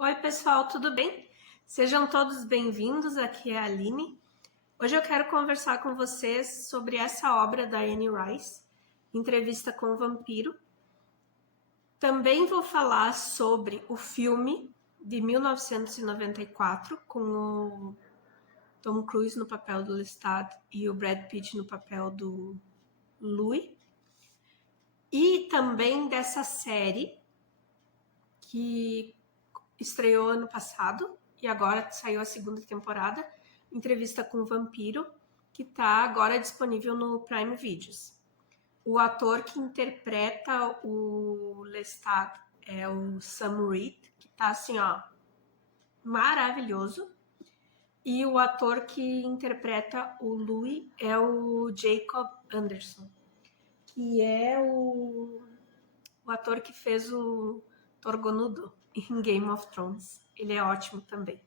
Oi, pessoal, tudo bem? Sejam todos bem-vindos, aqui é a Aline. Hoje eu quero conversar com vocês sobre essa obra da Anne Rice, Entrevista com o Vampiro. Também vou falar sobre o filme de 1994, com o Tom Cruise no papel do Lestat e o Brad Pitt no papel do Louis. E também dessa série que estreou ano passado e agora saiu a segunda temporada, Entrevista com o Vampiro, que está agora disponível no Prime Videos. O ator que interpreta o Lestat é o Sam Reed, que tá assim, ó, maravilhoso. E o ator que interpreta o Louis é o Jacob Anderson, que é o ator que fez o Torgonudo em Game of Thrones. Ele é ótimo também.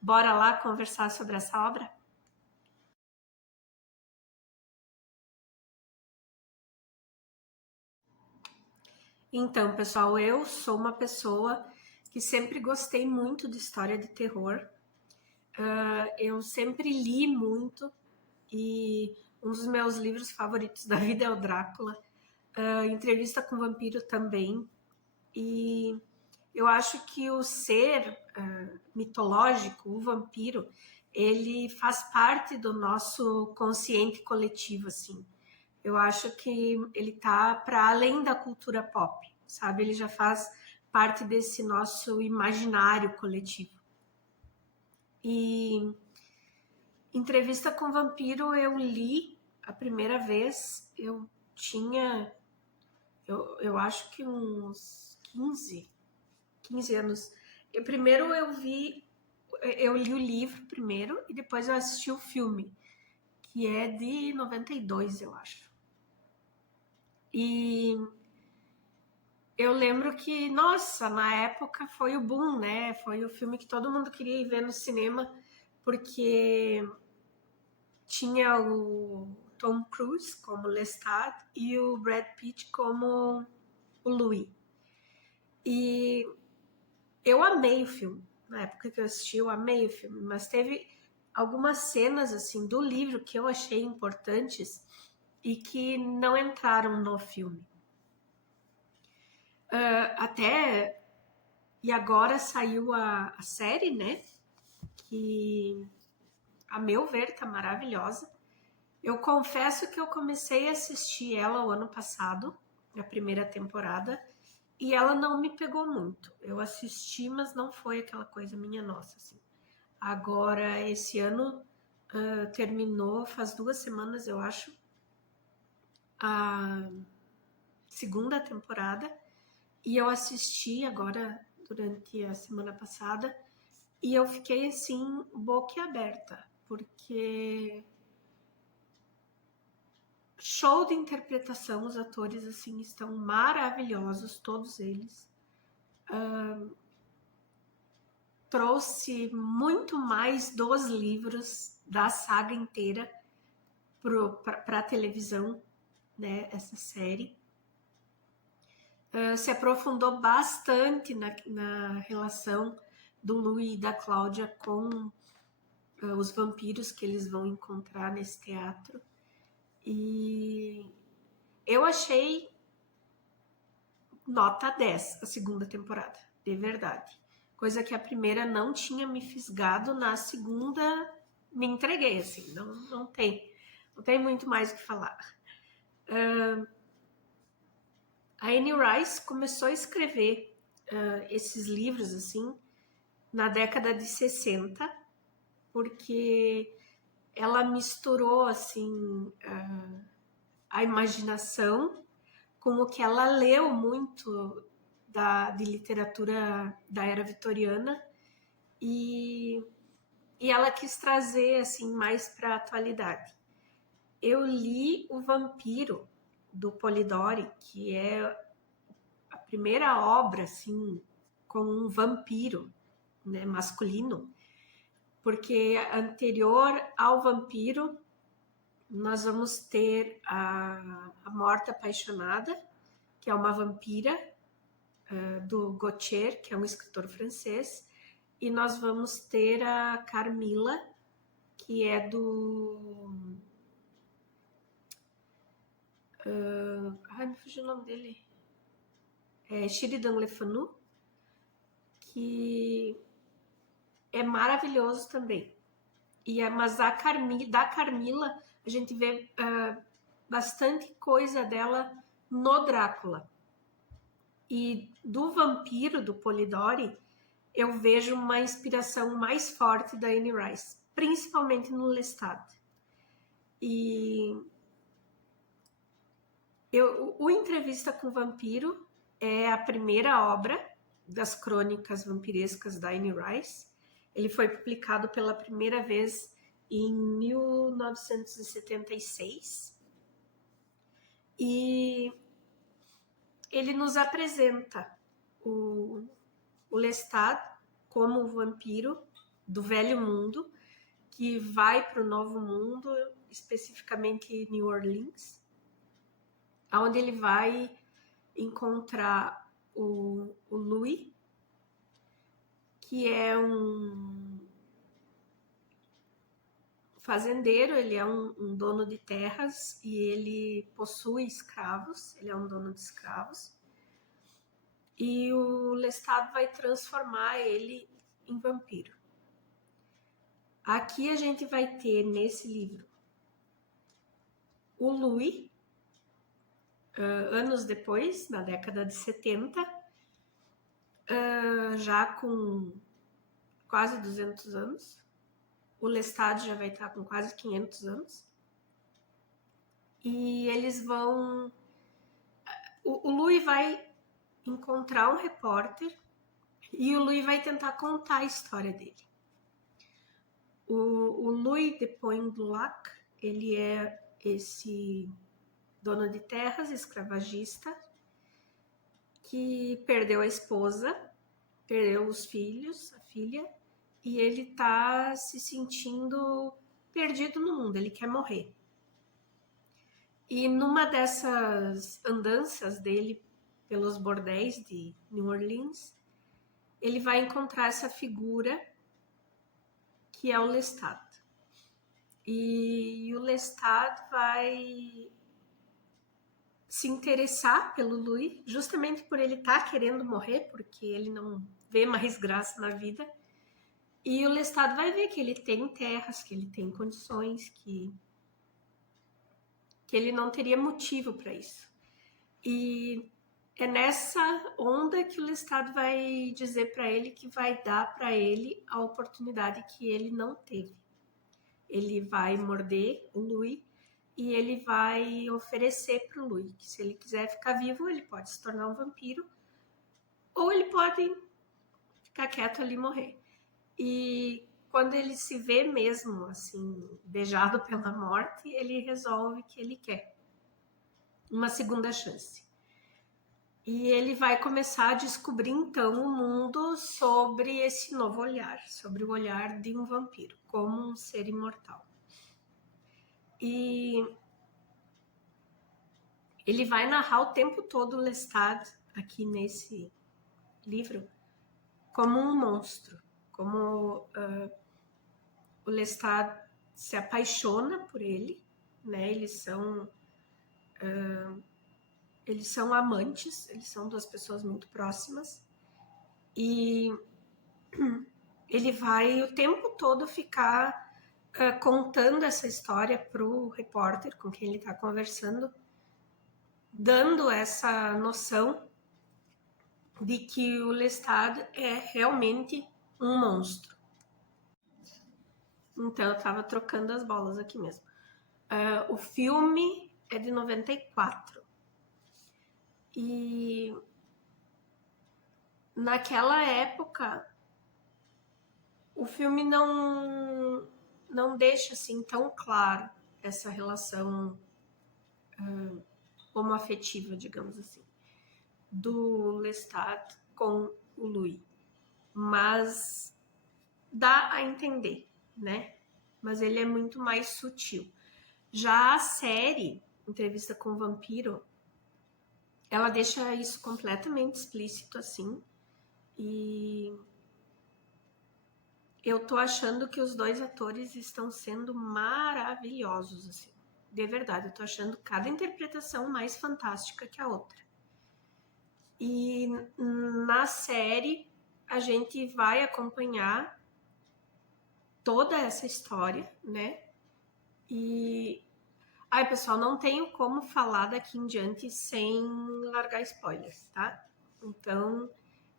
Bora lá conversar sobre essa obra? Então, pessoal, eu sou uma pessoa que sempre gostei muito de história de terror. Eu sempre li muito e um dos meus livros favoritos da vida é o Drácula. Entrevista com o Vampiro também. E eu acho que o ser mitológico, o vampiro, ele faz parte do nosso consciente coletivo, assim. Eu acho que ele tá para além da cultura pop, sabe? Ele já faz parte desse nosso imaginário coletivo. E Entrevista com o Vampiro eu li a primeira vez, eu tinha, eu acho que uns 15 anos. Primeiro eu li o livro primeiro e depois eu assisti o filme, que é de 92, eu acho. E eu lembro que, nossa, na época foi o boom, né? Foi o filme que todo mundo queria ir ver no cinema, porque tinha o Tom Cruise como Lestat e o Brad Pitt como o Louis. E eu amei o filme. Na época que eu assisti, eu amei o filme, mas teve algumas cenas assim do livro que eu achei importantes e que não entraram no filme. Até e agora saiu a série, né? Que a meu ver tá maravilhosa. Eu confesso que eu comecei a assistir ela o ano passado, a primeira temporada, e ela não me pegou muito. Eu assisti, mas não foi aquela coisa minha nossa, assim. Agora, esse ano terminou, faz 2 semanas, eu acho, a segunda temporada, e eu assisti agora durante a semana passada, e eu fiquei assim, boquiaberta, porque show de interpretação, os atores assim estão maravilhosos, todos eles. Trouxe muito mais dos livros da saga inteira para a televisão, né? Essa série se aprofundou bastante na relação do Louis e da Cláudia com os vampiros que eles vão encontrar nesse teatro. E eu achei nota 10 a segunda temporada, de verdade. Coisa que a primeira não tinha me fisgado, na segunda me entreguei, assim, não tem muito mais o que falar. A Anne Rice começou a escrever esses livros, assim, na década de 60, porque ela misturou, assim, a imaginação com o que ela leu muito de literatura da era vitoriana e ela quis trazer assim mais para a atualidade. Eu li O Vampiro do Polidori, que é a primeira obra assim com um vampiro, né, masculino, porque anterior ao vampiro nós vamos ter a Morta Apaixonada, que é uma vampira, do Gautier, que é um escritor francês, e nós vamos ter a Carmila, que é do... Ai, me fugiu o nome dele. É Sheridan Le Fanu, que é maravilhoso também. Mas da Carmila, a gente vê bastante coisa dela no Drácula. E do vampiro, do Polidori, eu vejo uma inspiração mais forte da Anne Rice, principalmente no Lestat. E o Entrevista com o Vampiro é a primeira obra das crônicas vampirescas da Anne Rice. Ele foi publicado pela primeira vez em 1976 e ele nos apresenta o Lestat como o vampiro do velho mundo que vai para o novo mundo, especificamente New Orleans, onde ele vai encontrar o Louis, que é um fazendeiro, ele é um dono de terras e ele possui escravos, ele é um dono de escravos. E o Lestat vai transformar ele em vampiro. Aqui a gente vai ter nesse livro o Louis, anos depois, na década de 70, já com quase 200 anos. O Lestat já vai estar com quase 500 anos. E eles vão... O Louis vai encontrar um repórter e o Louis vai tentar contar a história dele. O Louis de Poindulac, ele é esse dono de terras, escravagista, que perdeu a esposa, perdeu os filhos, a filha, e ele tá se sentindo perdido no mundo, ele quer morrer. E numa dessas andanças dele pelos bordéis de New Orleans, ele vai encontrar essa figura que é o Lestat. E o Lestat vai se interessar pelo Louis, justamente por ele estar querendo morrer, porque ele não vê mais graça na vida. E o Lestat vai ver que ele tem terras, que ele tem condições, que ele não teria motivo para isso. E é nessa onda que o Lestat vai dizer para ele que vai dar para ele a oportunidade que ele não teve. Ele vai morder o Louis e ele vai oferecer para o Louis que se ele quiser ficar vivo, ele pode se tornar um vampiro ou ele pode ficar quieto ali e morrer. E quando ele se vê mesmo assim, beijado pela morte, ele resolve que ele quer uma segunda chance. E ele vai começar a descobrir então o mundo sobre esse novo olhar, sobre o olhar de um vampiro, como um ser imortal. E ele vai narrar o tempo todo o Lestat aqui nesse livro como um monstro, como o Lestat se apaixona por ele, né? Eles são amantes, eles são duas pessoas muito próximas e ele vai o tempo todo ficar contando essa história pro repórter com quem ele está conversando, dando essa noção de que o Lestat é realmente um monstro. Então, eu estava trocando as bolas aqui mesmo. O filme é de 94. E naquela época, o filme não deixa assim tão claro essa relação homoafetiva, digamos assim, do Lestat com o Louis. Mas dá a entender, né? Mas ele é muito mais sutil. Já a série Entrevista com o Vampiro, ela deixa isso completamente explícito assim, e eu tô achando que os dois atores estão sendo maravilhosos, assim. De verdade, eu tô achando cada interpretação mais fantástica que a outra. E na série a gente vai acompanhar toda essa história, né? E ai, pessoal, não tenho como falar daqui em diante sem largar spoilers, tá? Então,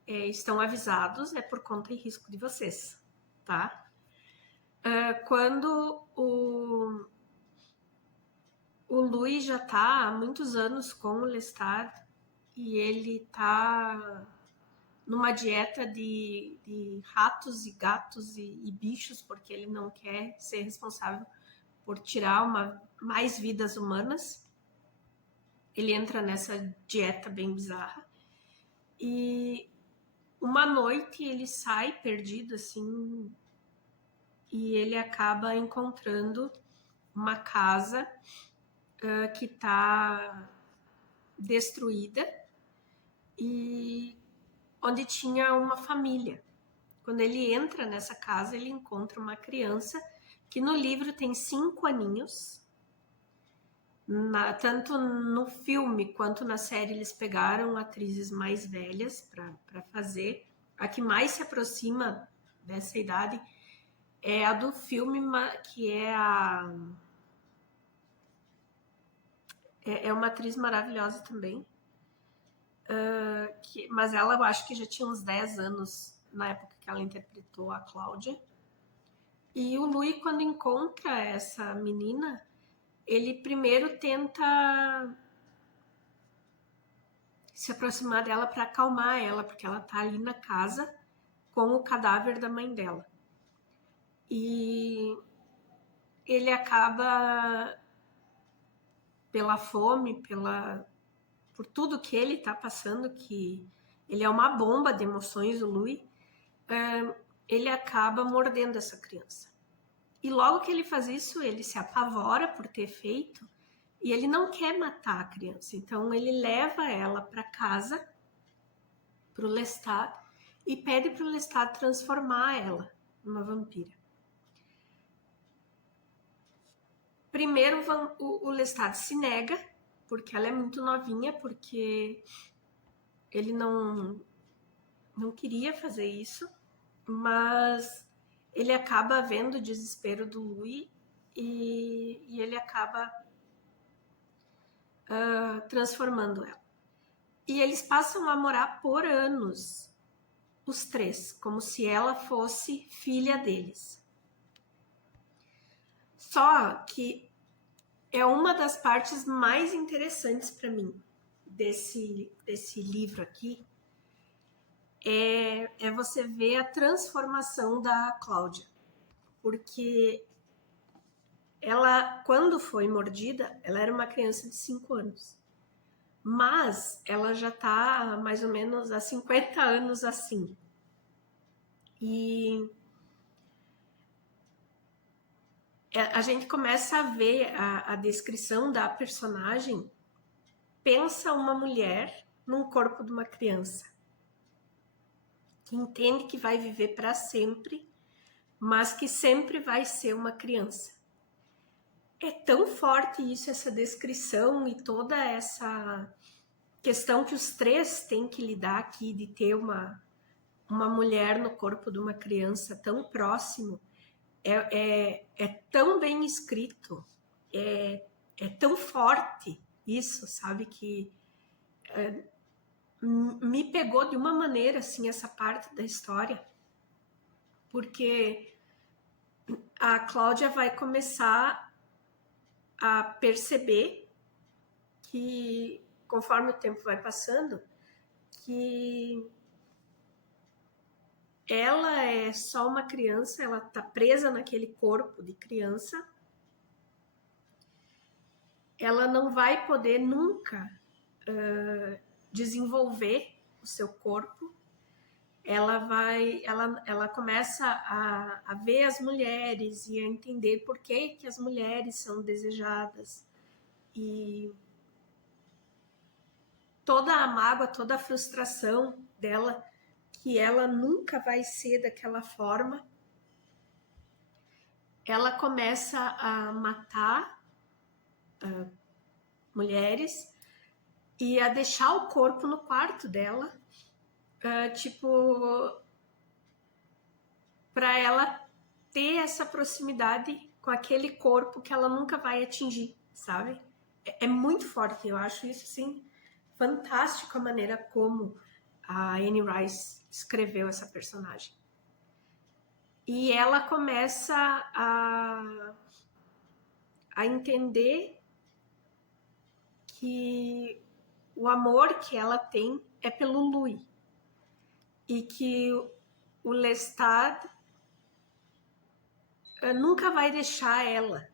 estão avisados, é por conta e risco de vocês, tá? Quando o Louis já tá há muitos anos com o Lestat e ele tá numa dieta de ratos e gatos e bichos, porque ele não quer ser responsável por tirar mais vidas humanas. Ele entra nessa dieta bem bizarra. E uma noite ele sai perdido, assim, e ele acaba encontrando uma casa que está destruída e onde tinha uma família. Quando ele entra nessa casa, ele encontra uma criança que no livro tem 5 aninhos. Tanto no filme quanto na série eles pegaram atrizes mais velhas para fazer. A que mais se aproxima dessa idade é a do filme, que é uma atriz maravilhosa também. Mas ela, eu acho que já tinha uns 10 anos na época que ela interpretou a Cláudia. E o Louis, quando encontra essa menina, ele primeiro tenta se aproximar dela para acalmar ela, porque ela tá ali na casa com o cadáver da mãe dela. E ele acaba, pela fome, por tudo que ele tá passando, que ele é uma bomba de emoções, o Louis, ele acaba mordendo essa criança. E logo que ele faz isso, ele se apavora por ter feito e ele não quer matar a criança. Então ele leva ela para casa, para o Lestat, e pede para o Lestat transformar ela numa vampira. Primeiro o Lestat se nega, porque ela é muito novinha, porque ele não queria fazer isso, mas ele acaba vendo o desespero do Louis e ele acaba transformando ela. E eles passam a morar por anos, os três, como se ela fosse filha deles. Só que é uma das partes mais interessantes para mim desse livro aqui, é você ver a transformação da Cláudia. Porque ela, quando foi mordida, ela era uma criança de 5 anos. Mas ela já está mais ou menos há 50 anos assim. E a gente começa a ver a descrição da personagem, pensa uma mulher num corpo de uma criança, que entende que vai viver para sempre, mas que sempre vai ser uma criança. É tão forte isso, essa descrição e toda essa questão que os três têm que lidar aqui, de ter uma mulher no corpo de uma criança tão próximo, é tão bem escrito, é tão forte isso, sabe, que me pegou de uma maneira, assim, essa parte da história, porque a Cláudia vai começar a perceber que, conforme o tempo vai passando, que ela é só uma criança, ela tá presa naquele corpo de criança, ela não vai poder nunca desenvolver o seu corpo. Ela começa a ver as mulheres e a entender por que as mulheres são desejadas. E toda a mágoa, toda a frustração dela, que ela nunca vai ser daquela forma, ela começa a matar mulheres e a deixar o corpo no quarto dela, tipo, para ela ter essa proximidade com aquele corpo que ela nunca vai atingir, sabe? É muito forte, eu acho isso, assim, fantástico a maneira como a Anne Rice escreveu essa personagem. E ela começa a entender que o amor que ela tem é pelo Louis e que o Lestat nunca vai deixar ela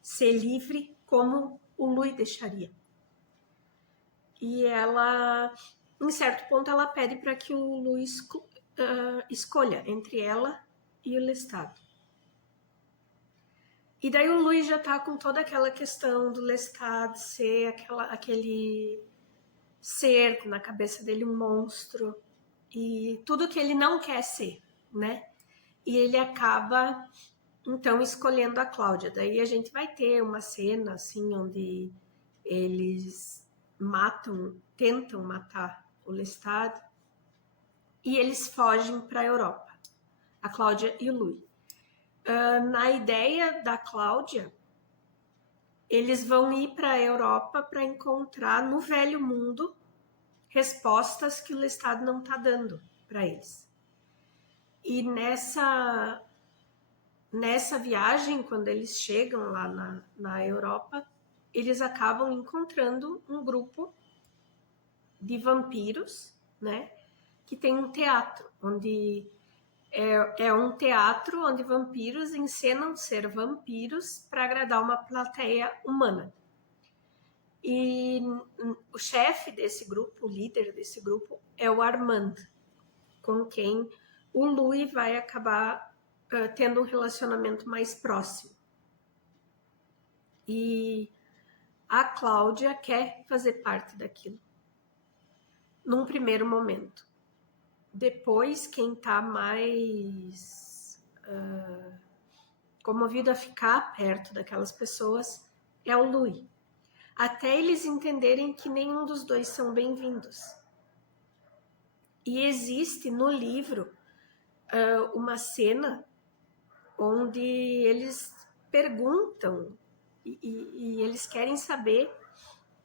ser livre como o Louis deixaria. E ela, em certo ponto, ela pede para que o Louis escolha entre ela e o Lestat. E daí o Louis já tá com toda aquela questão do Lestat ser aquele ser na cabeça dele, um monstro, e tudo que ele não quer ser, né? E ele acaba, então, escolhendo a Cláudia. Daí a gente vai ter uma cena, assim, onde eles tentam matar o Lestat, e eles fogem para a Europa, a Cláudia e o Louis. Na ideia da Cláudia, eles vão ir para a Europa para encontrar no velho mundo respostas que o Lestat não está dando para eles. E nessa viagem, quando eles chegam lá na Europa, eles acabam encontrando um grupo de vampiros, né? Que tem um teatro, onde é um teatro onde vampiros encenam ser vampiros para agradar uma plateia humana. E o chefe desse grupo, o líder desse grupo, é o Armand, com quem o Louis vai acabar tendo um relacionamento mais próximo. E a Cláudia quer fazer parte daquilo, num primeiro momento. Depois, quem está mais comovido a ficar perto daquelas pessoas é o Louis, até eles entenderem que nenhum dos dois são bem-vindos. E existe no livro uma cena onde eles perguntam e eles querem saber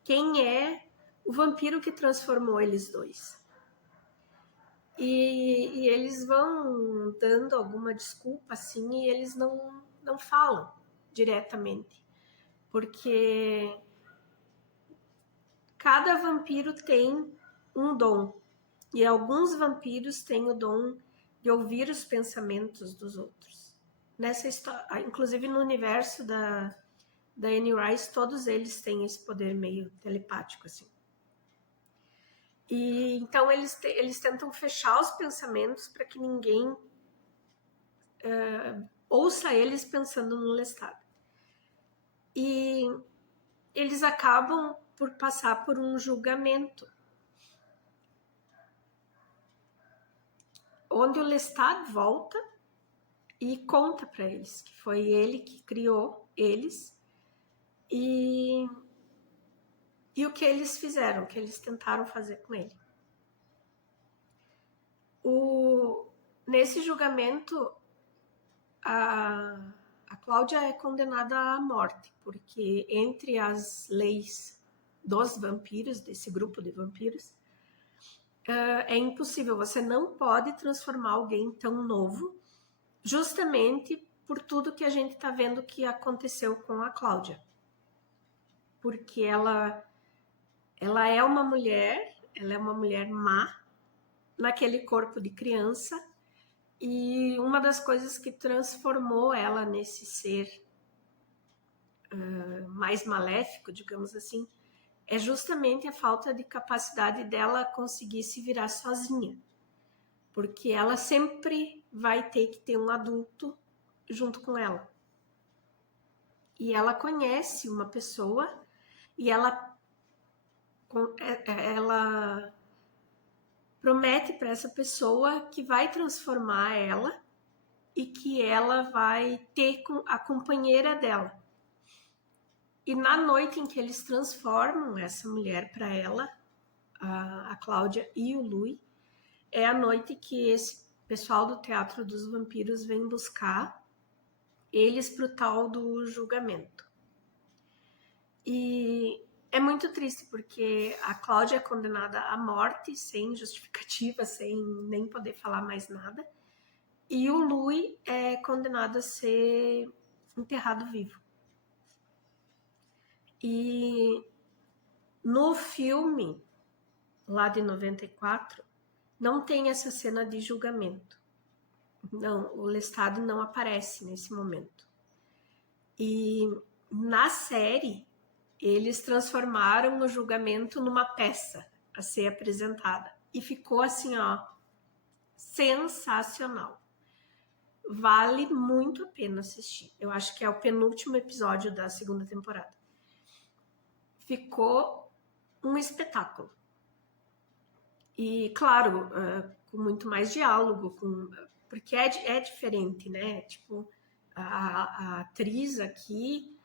quem é o vampiro que transformou eles dois. E eles vão dando alguma desculpa, assim, e eles não falam diretamente. Porque cada vampiro tem um dom. E alguns vampiros têm o dom de ouvir os pensamentos dos outros. Nessa história, inclusive no universo da Anne Rice, todos eles têm esse poder meio telepático, assim. E então eles tentam fechar os pensamentos para que ninguém ouça eles pensando no Lestat. E eles acabam por passar por um julgamento, onde o Lestat volta e conta para eles que foi ele que criou eles e o que eles fizeram, o que eles tentaram fazer com ele. Nesse julgamento, a Cláudia é condenada à morte, porque entre as leis dos vampiros, desse grupo de vampiros, é impossível, você não pode transformar alguém tão novo, justamente por tudo que a gente está vendo que aconteceu com a Cláudia. Porque ela é uma mulher, ela é uma mulher má, naquele corpo de criança, e uma das coisas que transformou ela nesse ser mais maléfico, digamos assim, é justamente a falta de capacidade dela conseguir se virar sozinha. Porque ela sempre vai ter que ter um adulto junto com ela. E ela conhece uma pessoa e ela promete para essa pessoa que vai transformar ela e que ela vai ter com a companheira dela. E na noite em que eles transformam essa mulher para ela, a Cláudia e o Louis, é a noite que esse pessoal do Teatro dos Vampiros vem buscar eles para o tal do julgamento. E é muito triste, porque a Cláudia é condenada à morte, sem justificativa, sem nem poder falar mais nada. E o Louis é condenado a ser enterrado vivo. E no filme, lá de 94, não tem essa cena de julgamento. Não, o Lestat não aparece nesse momento. E na série, eles transformaram o julgamento numa peça a ser apresentada. E ficou assim, ó, sensacional. Vale muito a pena assistir. Eu acho que é o penúltimo episódio da segunda temporada. Ficou um espetáculo. E, claro, com muito mais diálogo, porque é diferente, né? Tipo, a atriz aqui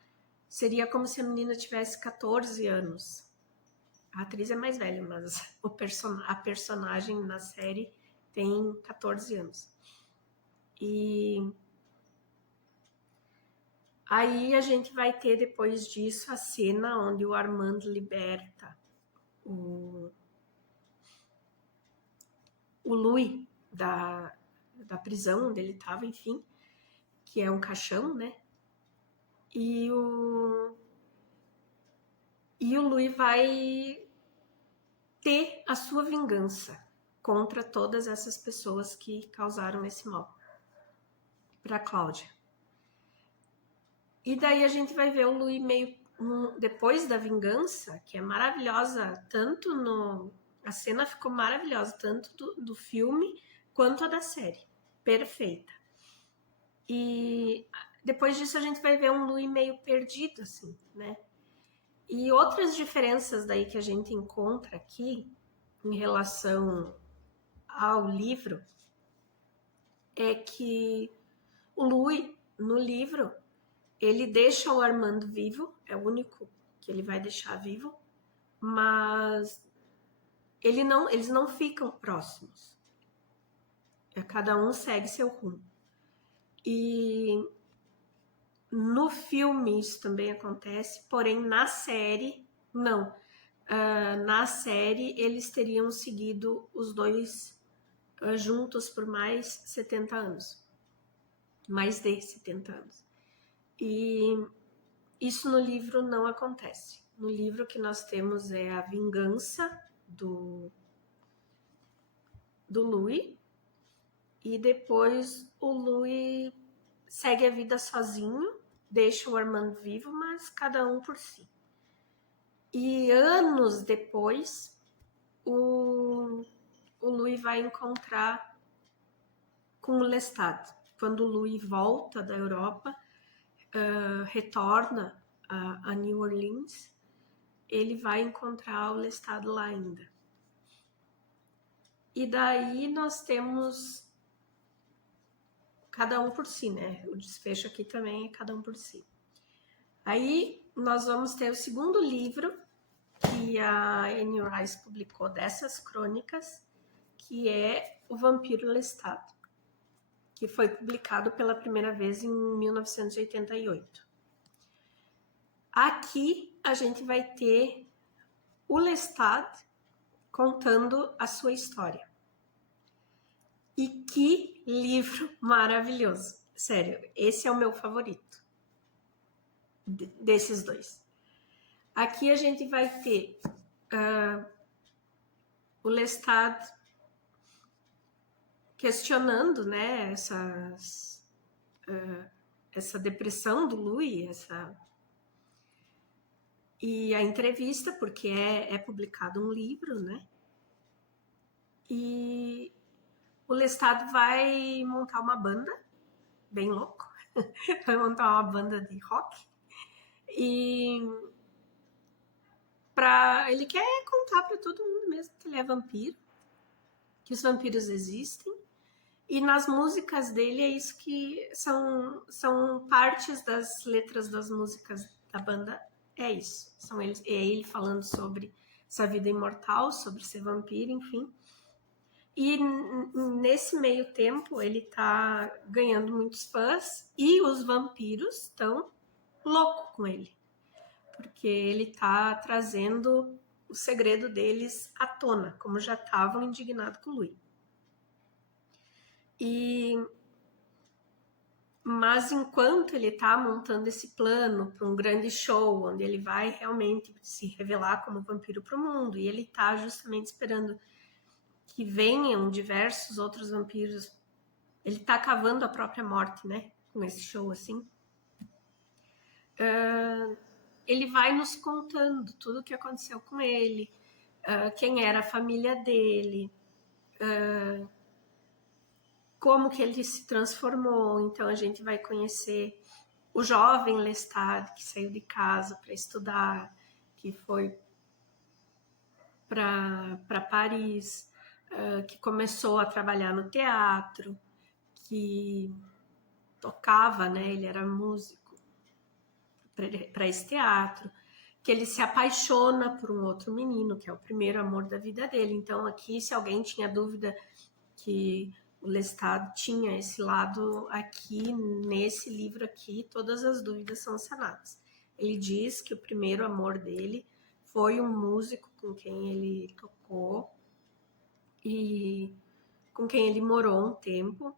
seria como se a menina tivesse 14 anos. A atriz é mais velha, mas a personagem na série tem 14 anos. E aí a gente vai ter depois disso a cena onde o Armand liberta o Louis da prisão onde ele estava, enfim, que é um caixão, né? E o Louis vai ter a sua vingança contra todas essas pessoas que causaram esse mal para Cláudia. E daí a gente vai ver o Louis meio depois da vingança, que é maravilhosa, tanto no... A cena ficou maravilhosa, tanto do filme quanto a da série. Perfeita. E depois disso a gente vai ver um Louis meio perdido, assim, né? E outras diferenças daí que a gente encontra aqui em relação ao livro é que o Louis, no livro, ele deixa o Armand vivo, é o único que ele vai deixar vivo, mas eles não ficam próximos. Cada um segue seu rumo. E no filme isso também acontece, porém na série, não. Na série eles teriam seguido os dois juntos por mais 70 anos. Mais de 70 anos. E isso no livro não acontece. No livro que nós temos é a vingança do Louis, e depois o Louis segue a vida sozinho, deixa o Armand vivo, mas cada um por si. E anos depois, o Louis vai encontrar com o Lestat. Quando o Louis volta da Europa, retorna a New Orleans, ele vai encontrar o Lestat lá ainda. E daí nós temos cada um por si, né? O desfecho aqui também é cada um por si. Aí nós vamos ter o segundo livro que a Anne Rice publicou dessas crônicas, que é O Vampiro Lestat, que foi publicado pela primeira vez em 1988. Aqui a gente vai ter o Lestat contando a sua história. E que livro maravilhoso! Sério, esse é o meu favorito desses dois. Aqui a gente vai ter o Lestat questionando, né, essa depressão do Louis, e a entrevista, porque é publicado um livro, né? E o Lestat vai montar uma banda, bem louco, vai montar uma banda de rock, e ele quer contar para todo mundo mesmo que ele é vampiro, que os vampiros existem, E nas músicas dele é isso que são partes das letras das músicas da banda, é isso. É ele falando sobre essa vida imortal, sobre ser vampiro, enfim. E nesse meio tempo ele tá ganhando muitos fãs e os vampiros estão loucos com ele. Porque ele tá trazendo o segredo deles à tona, como já estavam indignados com o Louis. Mas enquanto ele está montando esse plano para um grande show, onde ele vai realmente se revelar como vampiro para o mundo, e ele está justamente esperando que venham diversos outros vampiros, ele está cavando a própria morte, né? Com esse show assim. Ele vai nos contando tudo o que aconteceu com ele, quem era a família dele, como que ele se transformou. Então a gente vai conhecer o jovem Lestat, que saiu de casa para estudar, que foi para Paris, que começou a trabalhar no teatro, que tocava, né? Ele era músico para esse teatro, que ele se apaixona por um outro menino, que é o primeiro amor da vida dele. Então aqui, se alguém tinha dúvida que o Lestat tinha esse lado aqui, nesse livro aqui, todas as dúvidas são sanadas. Ele diz que o primeiro amor dele foi um músico com quem ele tocou e com quem ele morou um tempo.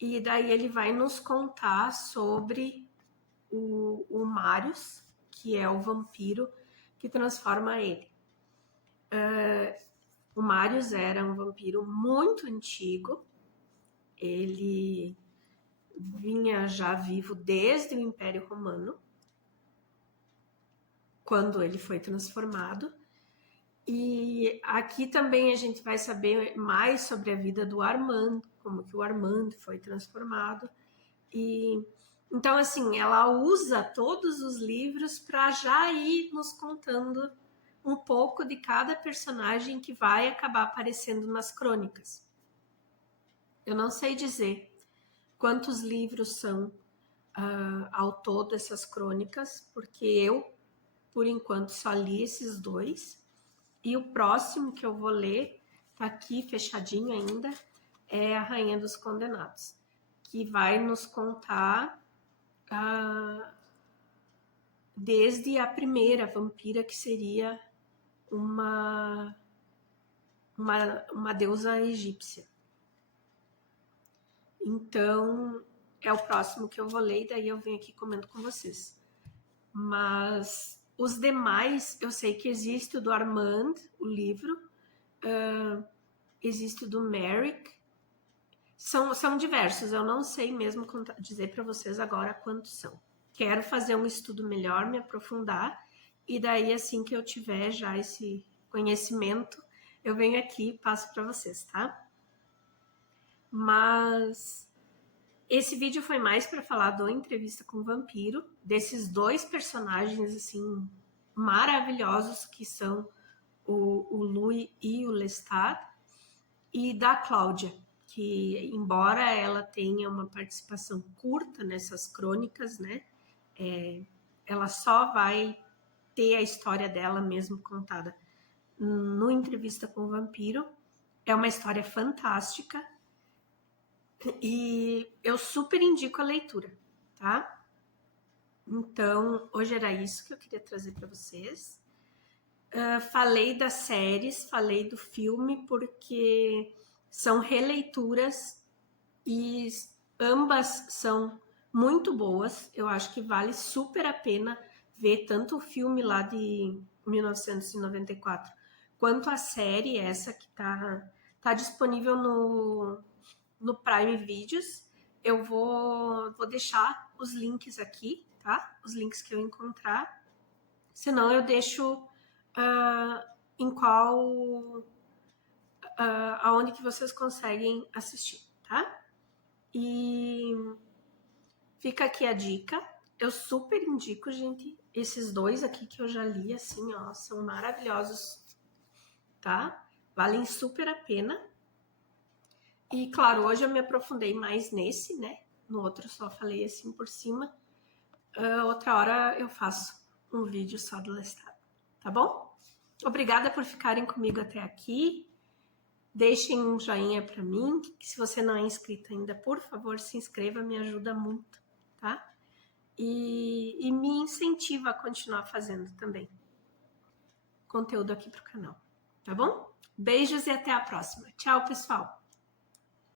E daí ele vai nos contar sobre o Marius, que é o vampiro que transforma ele. O Marius era um vampiro muito antigo, ele vinha já vivo desde o Império Romano, quando ele foi transformado. E aqui também a gente vai saber mais sobre a vida do Armand, como que o Armand foi transformado. E então, assim, ela usa todos os livros para já ir nos contando um pouco de cada personagem que vai acabar aparecendo nas crônicas. Eu não sei dizer quantos livros são ao todo essas crônicas, porque eu, por enquanto, só li esses 2. E o próximo que eu vou ler, tá aqui fechadinho ainda, é A Rainha dos Condenados, que vai nos contar desde a primeira vampira, que seria uma deusa egípcia. Então, é o próximo que eu vou ler e daí eu venho aqui comendo com vocês. Mas os demais, eu sei que existe o do Armand, o livro, existe o do Merrick, são diversos, eu não sei mesmo dizer para vocês agora quantos são. Quero fazer um estudo melhor, me aprofundar, e daí assim que eu tiver já esse conhecimento, eu venho aqui e passo para vocês, tá? Mas esse vídeo foi mais para falar do Entrevista com o Vampiro, desses 2 personagens assim maravilhosos que são o Louis e o Lestat, e da Cláudia, que embora ela tenha uma participação curta nessas crônicas, né, ela só vai ter a história dela mesmo contada no Entrevista com o Vampiro. É uma história fantástica e eu super indico a leitura, tá? Então, hoje era isso que eu queria trazer para vocês. Falei das séries, falei do filme, porque são releituras e ambas são muito boas. Eu acho que vale super a pena ver tanto o filme lá de 1994 quanto a série essa que tá disponível no Prime Videos. Eu vou deixar os links aqui, tá? Os links que eu encontrar. Senão eu deixo em qual aonde que vocês conseguem assistir, tá? E fica aqui a dica. Eu super indico, gente, esses 2 aqui que eu já li, assim, ó, são maravilhosos, tá? Valem super a pena. E, claro, hoje eu me aprofundei mais nesse, né? No outro só falei assim por cima. Outra hora eu faço um vídeo só do Lestat, tá bom? Obrigada por ficarem comigo até aqui. Deixem um joinha para mim. Se você não é inscrito ainda, por favor, se inscreva, me ajuda muito, tá? E me incentiva a continuar fazendo também conteúdo aqui pro canal, tá bom? Beijos e até a próxima. Tchau, pessoal!